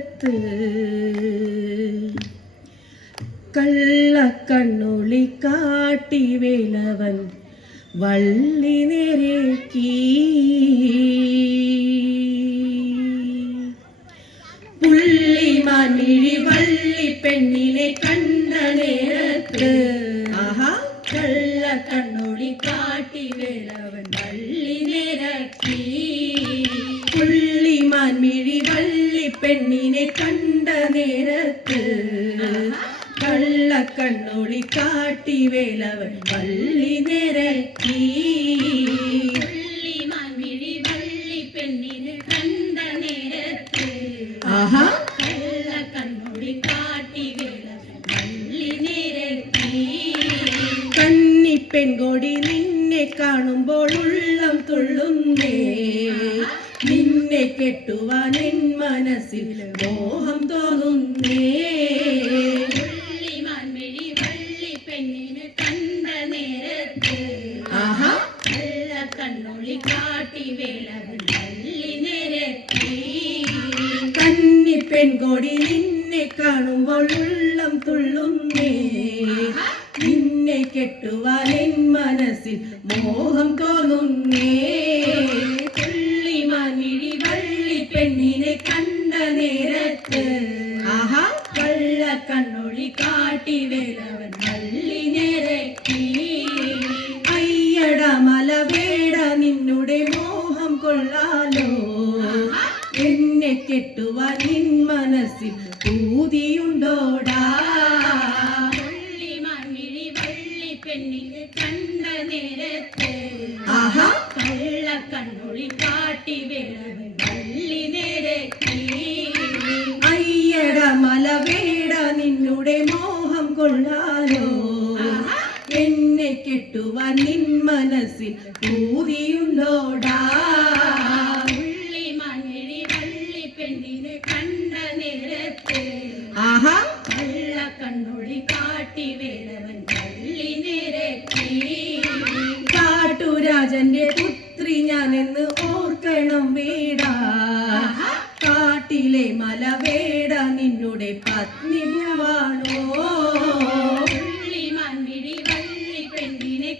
നേരത്ത് കള്ളക്കണ്ണൊളി കാട്ടി വേലവൻ വള്ളി നേരേക്കി പുള്ളിമാൻമിഴി വള്ളി പെണ്ണിനെ കണ്ട നേരത്ത് കള്ളക്കണ്ണൊളി കാട്ടി വേലവൻ വള്ളി നേരക്കി പുള്ളിമാൻമിഴി വള്ളി പെണ്ണിനെ കണ്ട നേരത്ത് കള്ളക്കണ്ണൊളി കാട്ടി വേലവൻ വള്ളി നിരക്കി പുള്ളിമാൻമിഴി വള്ളി പെണ്ണിനെ കണ്ട നേരത്ത് കള്ളക്കണ്ണൊളി കാട്ടി വേലവൻ വള്ളി നിരക്കി കന്നിപ്പെൺകൊടി നിന്നെ കാണുമ്പോൾ ഉള്ളം തുള്ളുന്നേ നിന്നെ കെട്ടുവാൻ എൻ മനസ്സിൽ മോഹം തോന്നുന്നേ കണ്ണൊളി കാട്ടി വേലവൻ വള്ളി നിരക്കി കന്നി പെൺകൊടി നിന്നെ കാണുമ്പോൾ ഉള്ളം തുള്ളുന്നേ നിന്നെ കെട്ടുവാൻ എൻ മനസ്സിൽ മോഹം തോന്നുന്നേ പുള്ളിമാൻമിഴി വള്ളി പെണ്ണിനെ കണ്ട നേരത്ത് കള്ളക്കണ്ണൊളി കാട്ടി വേലവൻ വള്ളി നിരക്കി മലവേട നിന്നുടെ മോഹം കൊള്ളാലോ എന്നെ കെട്ടുവാൻ നിൻ മനസ്സിൽ പൂതിയുണ്ടോടാ പുള്ളിമാൻമിഴി വള്ളി പെണ്ണിനെ കണ്ട നേരത്ത് കള്ളക്കണ്ണൊളി കാട്ടി വേലവൻ വള്ളി നിരക്കി അയ്യട മലവേട നിന്നുടെ മോഹം കൊള്ളാലോ എന്നെ കെട്ടുവാൻ നിൻ മനസ്സിൽ പൂതിയുണ്ടോടാ പുള്ളിമാൻമിഴി വള്ളി പെണ്ണിനെ കണ്ട നേരത്ത് കള്ളക്കണ്ണൊളി കാട്ടി വേലവൻ വള്ളി നിരക്കി കാട്ടുരാജന്റെ പുത്രി ഞാനെന്ന് ഓർക്കണം വേടാ കാട്ടിലെ മലവേട നിന്നുടെ പത്നി ഭുവാണോ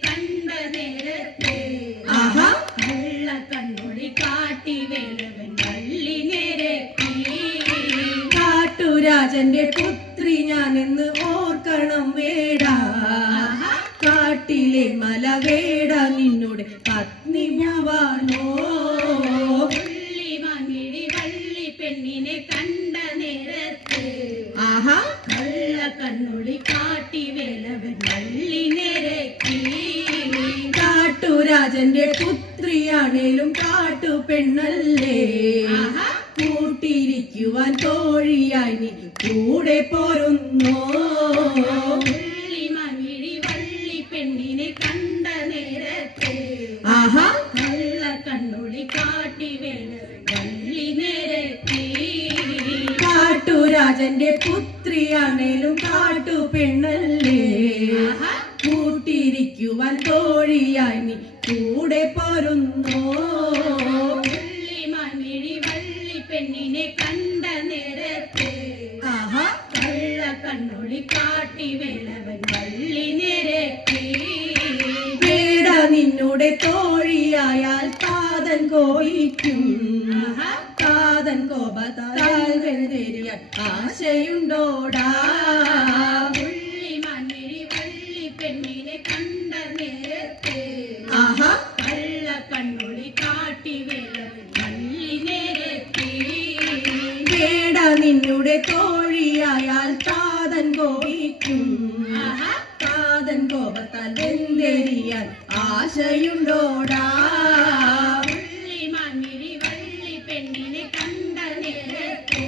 കണ്ട നേരത്ത് കള്ളക്കണ്ണൊളി കാട്ടി വേലവൻ വള്ളി നിരക്കി കാട്ടുരാജന്റെ പുത്രി ഞാനെന്ന് ഓർക്കണം വേടാ കാട്ടിലെ മലവേട നിന്നുടെ പത്നി ഭുവാനോ പുള്ളിമാൻമിഴി വള്ളി പെണ്ണിനെ കണ്ട നേരത്ത് കള്ളക്കണ്ണൊളി കാട്ടി വേലവൻ വള്ളി നിരക്കി കാട്ടുരാജന്റെ പുത്രിയാണേലും കാട്ടു പെണ്ണല്ലേ കൂട്ടിരിക്കുവാൻ തോഴിയായി നീ കൂടെ പോരുന്നോ പുള്ളിമാൻമിഴി വള്ളി പെണ്ണിനെ കണ്ട നേരത്ത് കള്ളക്കണ്ണൊളി കാട്ടി വേലവൻ വള്ളി നിരക്കി കാട്ടുരാജന്റെ പുത്രിയാണേലും കാട്ടു പെണ്ണല്ലേ കൂട്ടിരിക്കുവാൻ തോഴിയായി നീ കൂടെ പോരുന്നോ പുള്ളിമാൻമിഴി വള്ളി പെണ്ണിനെ കണ്ട നേരത്ത് കള്ളക്കണ്ണൊളി കാട്ടി വേലവൻ വള്ളി നിരക്കി വേട നിന്നുടെ തോഴിയായാൽ താതൻ കോയിക്കും താതൻ കോപത്താൽ വെന്തെരിയാൻ ആശയുണ്ടോടാ പുള്ളിമാൻമിഴി വള്ളി പെണ്ണിനെ കണ്ട നേരത്ത് കള്ളക്കണ്ണൊളി കാട്ടി വേലവൻ വള്ളി നിരക്കി വേട നിന്നുടെ തോഴിയായാൽ താതൻ കോപിക്കും താതൻ കോപത്താൽ വെന്തെരിയാൻ ആശയുണ്ടോടാ പുള്ളിമാൻമിഴി വള്ളി പെണ്ണിനെ കണ്ട നേരത്ത്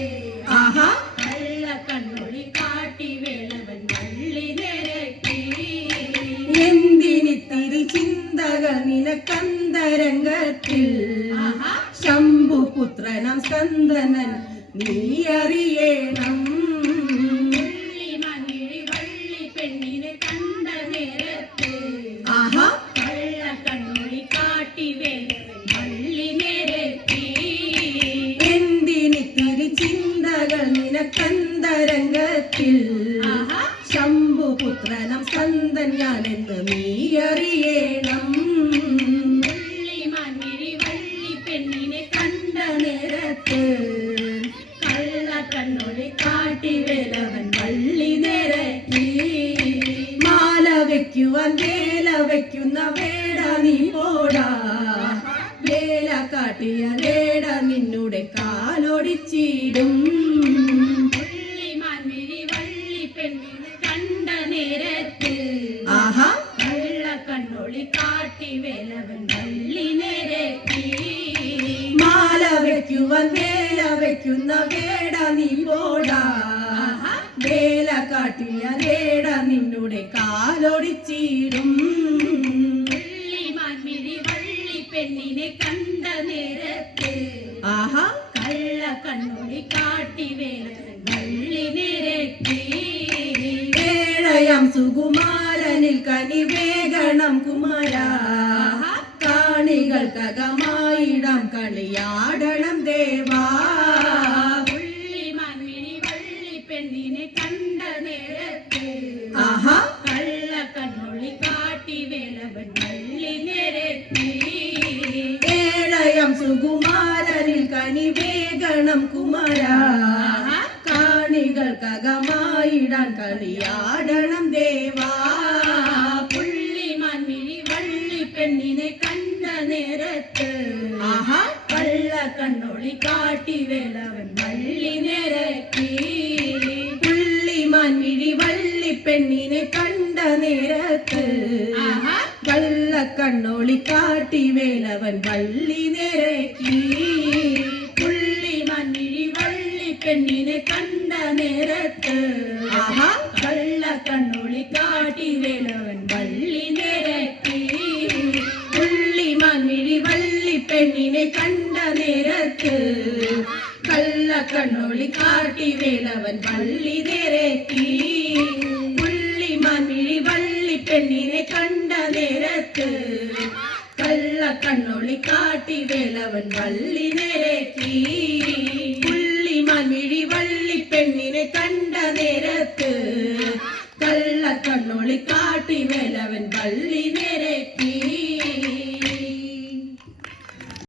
കള്ളക്കണ്ണൊളി കാട്ടി വേലവൻ വള്ളി നിരക്കി എന്തിനിത്തിരി ചിന്തകൾ നിനക്കന്തരംഗത്തിൽ ശംഭുപുത്രനാം സ്കന്ദനൻ നീ അറിയണം പുള്ളിമാൻമിഴി വള്ളി പെണ്ണിനെ കണ്ട നേരത്ത് കള്ളക്കണ്ണൊളി കാട്ടി വേലവൻ വള്ളി നിരക്കി എന്തിനിത്തിരി ചിന്തകൾ നാട്ടിൽ ശംഭുപുത്രനം സ്കന്ദൻ ഞാനെന്ന് നീ അറിയണം. പുള്ളിമാൻമിഴി വള്ളി പെണ്ണിനെ കണ്ട നേരത്ത് കള്ളക്കണ്ണൊളി കാട്ടി വേലവൻ വള്ളി നിരക്കി. മാല വെക്കുവാൻ വേല വെക്കുന്ന വേട നീ പോടാ, വേല കാട്ടിയ വേട നിന്നുടെ കാലൊടിച്ചിടും. പുള്ളിമാൻമിഴി വള്ളി പെണ്ണിനെ കണ്ട നേരത്ത് ആഹാ കള്ളക്കണ്ണൊളി കാട്ടി വേലവൻ വള്ളി നിരക്കി. മാല വെക്കുവാൻ വേല വെക്കുന്ന വേട നീ പോടാ, വേല കാട്ടിയ വേട നിന്നുടെ കാലൊടിച്ചിടും. പുള്ളിമാൻമിഴി വള്ളി പെണ്ണിനെ കണ്ട നേരത്ത് ആഹാ കള്ളക്കണ്ണൊളി കാട്ടി വേലവൻ വള്ളി നിരക്കി. വേഴയാം സുകുമാരനിൽ കനിവേഗണം കുമാര, കാണികൾക്കകമായിടം കളിയാടണം ദേവാ. പുള്ളിമാൻമിഴി വള്ളി പെണ്ണിനെ കണ്ട നേരത്ത് ആഹാ കള്ളക്കണ്ണൊളി കാട്ടി വേലവൻ വള്ളി നിരക്കി. വേഴയാം സുകുമാരനിൽ കനിവേഗണം കുമാര, കാണികൾക്കകമായിടം കളിയാടണം ദേവാ. പുള്ളിമാൻമിഴി വള്ളി പെണ്ണിനെ കണ്ട നേരത്ത് ആഹാ കള്ളക്കണ്ണൊളി കാട്ടി വേലവൻ വള്ളി നിരക്കി. പുള്ളിമാൻമിഴി വള്ളി പെണ്ണിനെ കണ്ട നേരത്ത് കള്ളക്കണ്ണൊളി കാട്ടി വേലവൻ വള്ളി നിരക്കി. പുള്ളിമാൻമിഴി വള്ളി പെണ്ണിനെ കണ്ട നേരത്ത് ആഹാ കള്ളക്കണ്ണൊളി കാട്ടി വേലവൻ വള്ളി നിരക്കി. പുള്ളിമാൻമിഴി വള്ളി പെണ്ണിനെ കണ്ട നേരത്ത് കള്ളക്കണ്ണൊളി കാട്ടി വേലവൻ വള്ളി നിരക്കി. പുള്ളിമാൻമിഴി വള്ളി പെണ്ണിനെ കണ്ട നേരത്ത് കള്ളക്കണ്ണൊളി കാട്ടി വേലവൻ വള്ളി നിരക്കി. പുള്ളിമാൻമിഴി വള്ളി